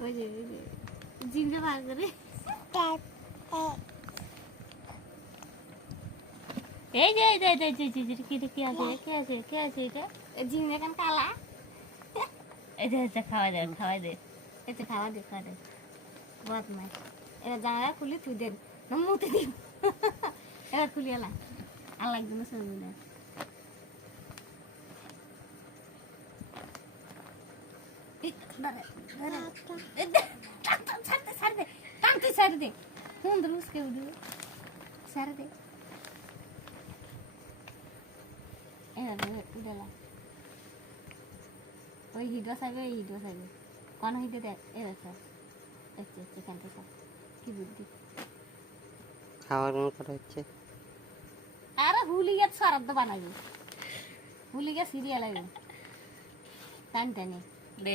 ওই যে জিংটা বার করে এই যে কি আছে এটা জিং এখন কালা এটা খাওয়া দে এটা খাওয়া দে বাদ মাই এবার জানালা খুলি তুই দেন মুতে দিন এবার খুলি আলা আল্লাহ একদম শুনবি না ছাড় দে কোন রুসকে উঠবে ছাড় দে উঠেলা ওই হিডো সাইবে কোন হিডো দেখ এবার স্যার এখানটা স্যার কি বুদ্ধি খাওয়ার করা হচ্ছে আরে হুলিগে সরাদ্দ বানাবি হুলিগে সিরিয়াল আইবে টান টানে দে